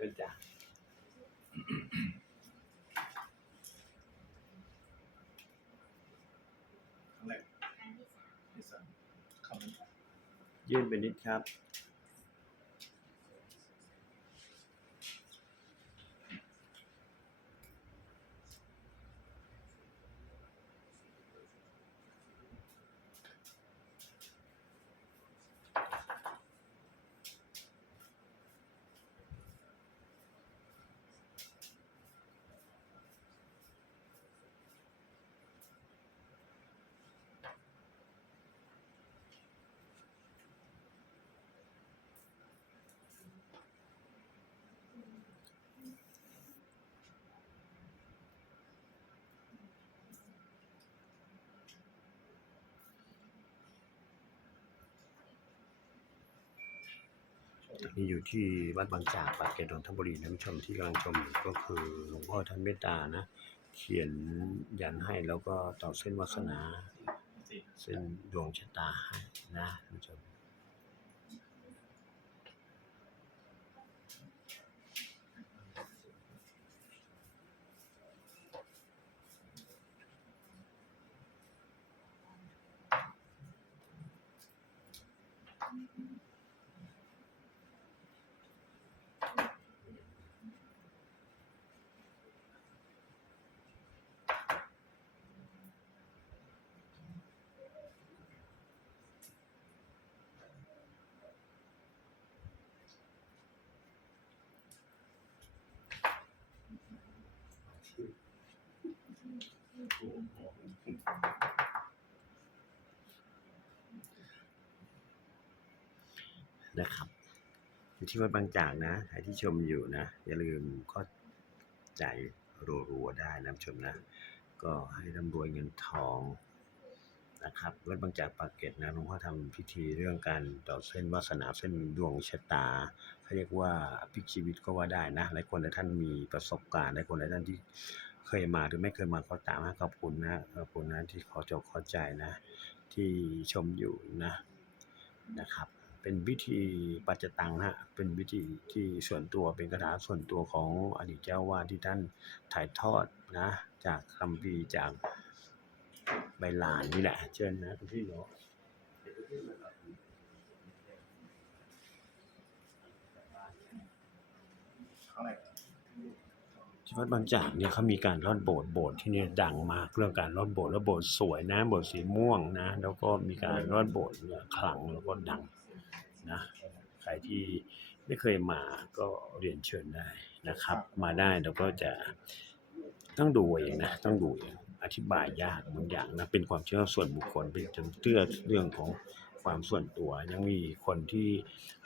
ชิญจ้ะครั้งแรกที่สามคำนี้ยื่นไปนิดครับ นี่อยู่ที่วัดบางจากปากเกร็ดนนทบุรีท่านผู้ชมที่กำลังชมอยู่ก็คือหลวงพ่อท่านเมตตานะ เขียนยันให้แล้วก็ต่อเส้นวาสนา เส้นดวงชะตาให้นะท่านผู้ชม นะครับอยู่ที่วัดบางจากนะใครที่ชมอยู่นะ อย่าลืมก็ใจรัวๆได้นะชมนะ ก็ให้ร่ำรวยเงินทองนะครับวัดบางจากปากเกร็ดนะหลวงพ่อทำพิธีเรื่องการต่อเส้นวาสนาเส้นดวงชะตาเขาเรียกว่าพลิกชีวิตก็ว่าได้นะหลายคนหลายท่านมีประสบการณ์หลายคนหลายท่านที่ เคยมาหรือไม่เคยมาก็ตามขอบคุณนะขอบคุณนะที่ขอจบเข้าใจนะ ที่ชมอยู่นะนะครับ เป็นวิธีปัจจตังนะเป็นวิธีที่ส่วนตัวเป็นคาถาส่วนตัวของอดีตเจ้าวาดที่ท่านถ่ายทอดนะ จากคำพีจากใบลานนี่แหละ เชิญนะคุณพี่เนาะครั้งแร ที่วัดบางจากเนี่ยเขามีการร่อนโบสถ์โบสถ์ที่เนี่ยดังมากเรื่องการร่อนโบสถ์แล้วโบสถ์สวยนะโบสถ์สีม่วงนะ แล้วก็มีการร่อนโบสถ์เนี่ยขลังแล้วก็ดังนะใครที่ไม่เคยมาก็เรียนเชิญได้นะครับ มาได้เราก็จะต้องดูเองนะต้องดูเองอธิบายยากบางอย่างนะเป็นความเชื่อส่วนบุคคลเป็นจนเชื่อเรื่องของความส่วนตัวยังมีคนที่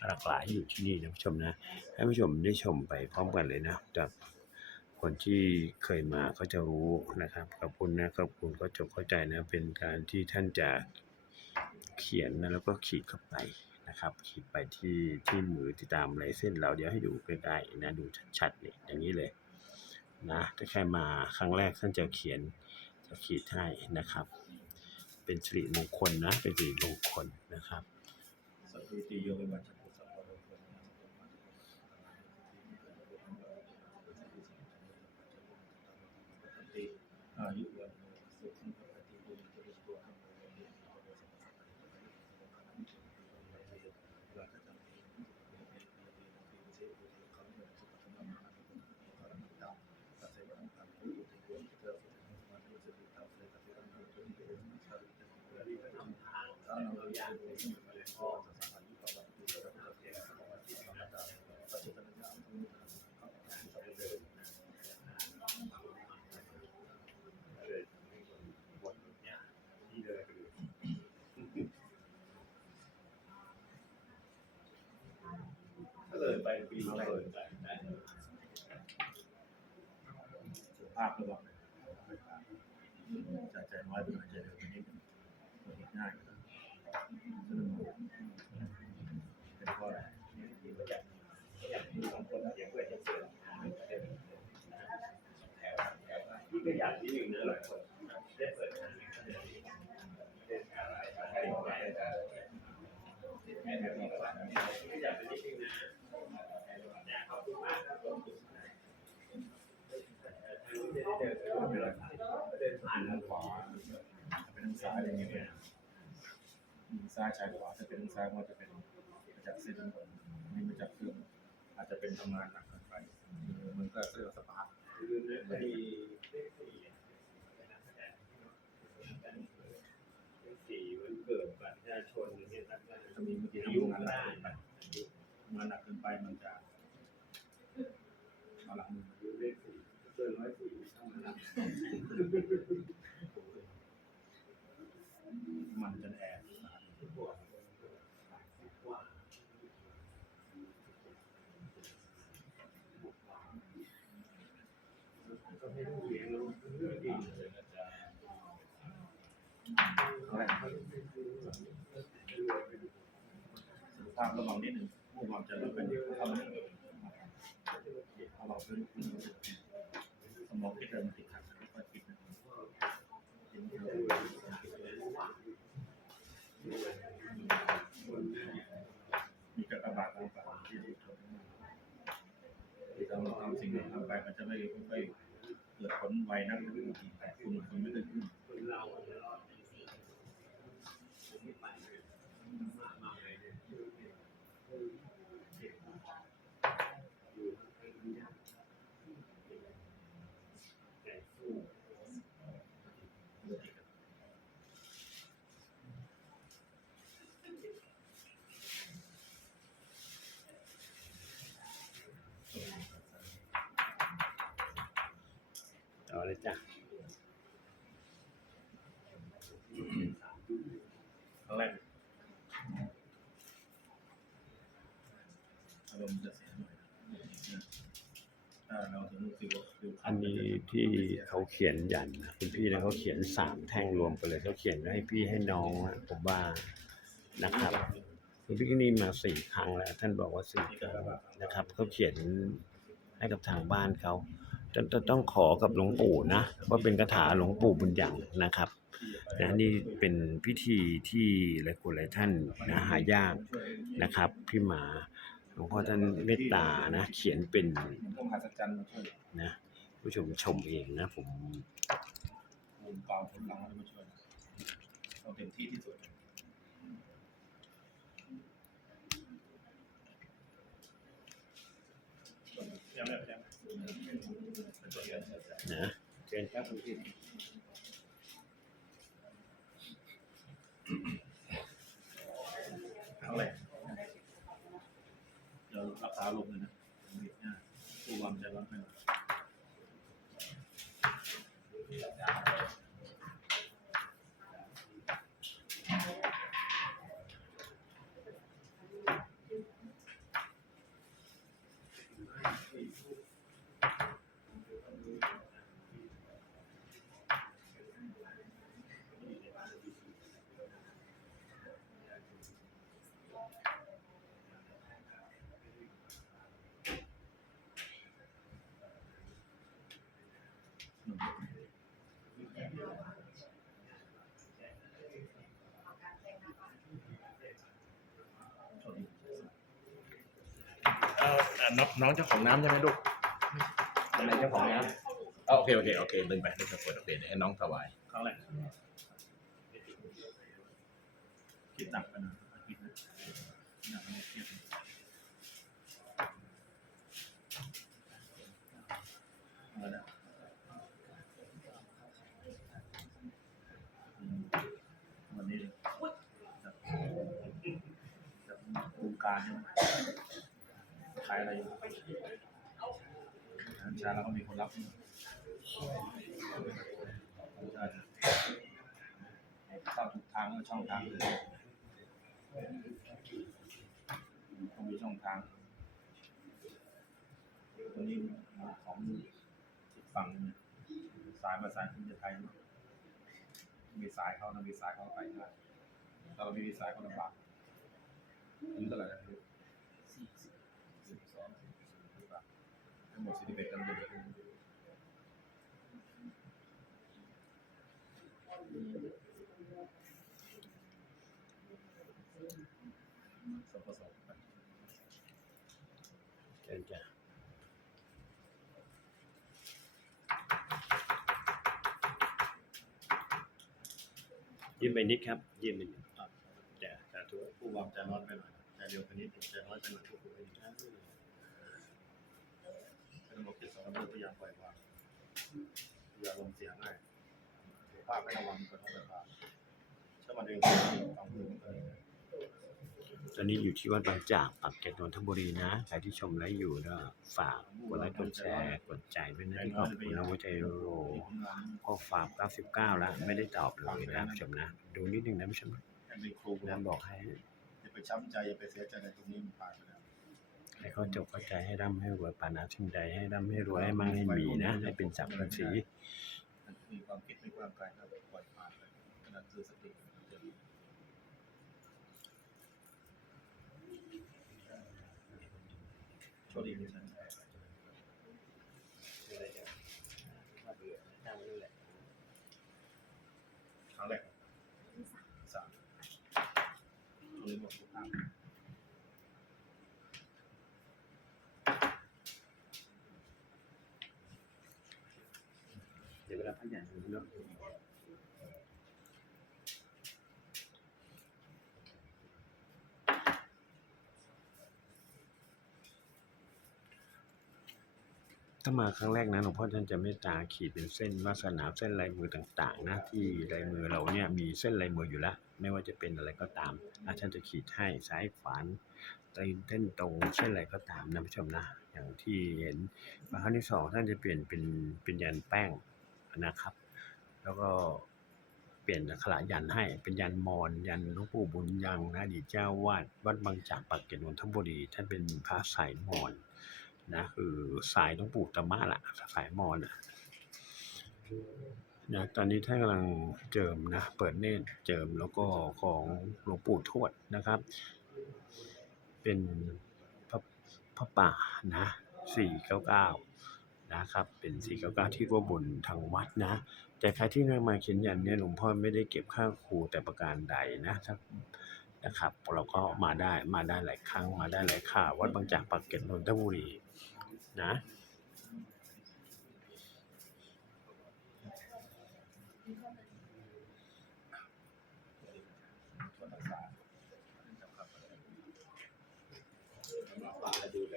หลากหลายอยู่ที่นี่นะผู้ชมนะ ให้ผู้ชมได้ชมไปพร้อมกันเลยนะจาก คนที่เคยมาก็จะรู้นะครับขอบคุณนะขอบคุณก็จบเข้าใจนะเป็นการที่ท่านจะเขียนนะแล้วก็ขีดเข้าไปนะครับ ขีดไปที่ที่มือที่ตามลายเส้นเราเดี๋ยวให้ดูใกล้ๆนะดูชัดๆเนี่ยอย่างนี้เลยนะถ้าใครมาครั้งแรกท่านจะเขียนจะขีดให้นะครับ เป็นสิริมงคลนะเป็นสิริมงคลนะครับสัพพิติโยวิวัชชัพสัพพะโลกติ อายุวันโนสุขังปฏิบุญตุริสตัวหังโมเดชโมสัพพะโลกลาคตังเอหิเอหิเอหิเอหิเสปุริคังสุขธรรมะปรมิตังตัสเสวังตังปุริติโยติเตสุขังมาธิสติตังเสตัสเสตังตุนิเตนะสาริตติปุริตังทางทางเราอยากเป็นสิ่งที่เราก็ ก็เลยไปปีนี้เลยไปสุภาพระวังใจใจน้อยไปหน่อยใจเร็วไปนิดนึงตัวนี้ง่ายเป็นเพราะอะไรที่ก็อยากที่หนึ่งนะหลายคน เป็นอะไรเป็นทางขวาจะเป็นทางซ้ายอะไรอย่างเงี้ยซ้ายชายขวาถ้าเป็นทางซ้ายก็จะเป็นมาจากเส้นบนนี่มาจากเครื่องอาจจะเป็นทำงานหนักเกินไปมันก็เรียกว่าสปาร์คสี่วันเกิดบัตรประชาชนเงี้ยครับถ้ามีเมื่อกี้อายุทำงานหนักเกินไปทำงานหนักเกินไปมันจะมาหลังมือเลขสี่เกินร้อยสี่ มันจะแอบปวดว่าก็ให้ลูกเลี้ยงลูกเลี้ยงดีเลยนะจ๊ะอะไรสุภาพระวังนิดหนึ่งเมื่อวานจะเริ่มเป็นทำให้เราเป็น มองที่เดิมติดขัดค่อยๆคิดมีกระบาดต่างๆที่ถูกทนที่เราทำสิ่งที่ทำไปมันจะไม่ค่อยเกิดผลไวนักคุณคุณไม่ได้ขึ้น คนเราเนี่ยผมไม่ไปเลยมามาเลยเนี่ยอยู่ทั้งทั้งเนี่ยแต่สู้ เอาเลยจ้ะ ครั้งแรกอารมณ์จะเสียหน่อยถ้าเราถึงรู้สึกันนี้ที่เขาเขียนยันนะคุณพี่นะเขาเขียนสามแท่งรวมกันเลยเขาเขียนให้พี่ให้น้องอะผมว่านะครับคุณพี่ก็นี่มาสี่ครั้งแล้ว ท่านบอกว่าสี่ครั้งนะครับเขาเขียนให้กับทางบ้านเขาจะจะต้องขอกับหลวงปู่นะว่าเป็นคาถาหลวงปู่บุญยังนะครับนะนี่เป็นพิธีที่หลายคนหลายท่านนะหายากนะครับพี่หมาหลวงพ่อท่านเมตตานะ เขียนเป็นนะ ผู้ชมชมเองนะผมภูมิกลางผลหลังมาช่วยเราเต็มที่ที่สุดยังไม่ยังนะเชิญครับคุณพี่ ครั้งแรกเดี๋ยวรักษาลมเลยนะผู้วางใจร้อนไปหน่อย เอ่ออะน้องน้องเจ้าของน้ำใช่ไหมลูกอะไรเจ้าของน้ำเอาโอเคโอเคโอเคดึงไปดึงไปเปิดโอเคเดี๋ยวให้น้องถวาย ครั้งแรกคิดหนักไปหน่อยคิดหนักไปเครียดเอาละอืมวันนี้จะจะโครง การขายอะไรอยู่อันชาแล้วก็มีคนรับช่เข้าทุกทางช่องทางเลยต้องมีช่องทางวันนี้ของอีกฝั่งหนึ่งสายประสานคุณจะไทยมีสายเขานะมีสายเขาไปได้ถ้าเราไม่มีสายก็ลำบาก อายุเท่ายหร่นะสี่สิบสิบสองสิบสามสิบสามทั้งหมดสิบเอ็ดตำบลสองสองเก่งจ้ะยืมไปนิดครับยืมไปนิด ผู้วางใจร้อนไปหน่อยใจเร็วไปนิดใจร้อนไปหน่อยผู้ผู้ไปนิดไม่ต้องบอกคิดสองเรื่องพยายามปล่อยวางอย่าลมเสียง่ายสุขภาพไม่ระวังก็ต้องระวังถ้ามันเองต้องมือมันก็เลยตอนนี้อยู่ที่วัดบางจากปากเกร็ดนนทบุรีนะ ใครที่ชมไลฟ์อยู่ก็ฝากกดไลค์กดแชร์ กดใจด้วยนะที่ขอบคุณนะหัวใจโลโลข้อฝาก99แล้วไม่ได้ตอบเลยนะผู้ชมนะ ดูนิดนึงนะผู้ชม เป็นครูนะบอกให้อย่าไปช้ำใจอย่าไปเสียใจในตรงนี้มันผ่านไปแล้วให้เขาจบเข้าใจให้ร่ำให้รวยปานาทิ้งใดให้ร่ำให้รวยให้มั่งให้มีนะให้เป็นสัพพสีมันมีความคิดไม่กว้างไกลแล้วปล่อยผ่านไปนั่นคือสติโชคดีที่ฉันครั้งแรกสามเลยหมดทุกครั้ง เดี๋ยวเวลาพระใหญ่ดูเนาะถ้า มาครั้งแรกนะหลวงพ่อท่านจะเมตตาขีดเป็นเส้นวาสนาเส้นลายมือต่างๆ นะที่ลายมือเราเนี่ยมีเส้นลายมืออยู่แล้วไม่ว่าจะเป็นอะไรก็ตามอาท่านจะขีดให้ซ้ายขวานตีนเส้นตรงเส้นอะไรก็ตามนะผู้ชมนะอย่างที่เห็นมาครั้งที่สองท่านจะเปลี่ยนเป็นเป็นยันแป้งนะครับ แล้วก็เปลี่ยนขระยันให้เป็นยันมอญยันหลวงปู่บุญยังนะอดีตเจ้าวาดวัดบางจากปากเกร็ดนนทบุรีท่านเป็นพระสายมอญ นะคือสายหลวงปู่ตะมะละสายมอญนะนะตอนนี้ท่านกำลังเจิมนะ เปิดเนตรเจิมแล้วก็ของหลวงปู่ทวดนะครับ เป็นพระพระป่านะ499นะครับ เป็น499ที่ร่วมบุญทางวัดนะ แต่ใครที่ไม่มาเขียนยันเนี่ยหลวงพ่อไม่ได้เก็บค่าครูแต่ประการใดนะถ้านะครับ เราก็มาได้มาได้หลายครั้งมาได้หลายข่าววัดบางจากปากเกร็ดนนทบุรี นะส่วนรักษาจะขับอะไรดูแล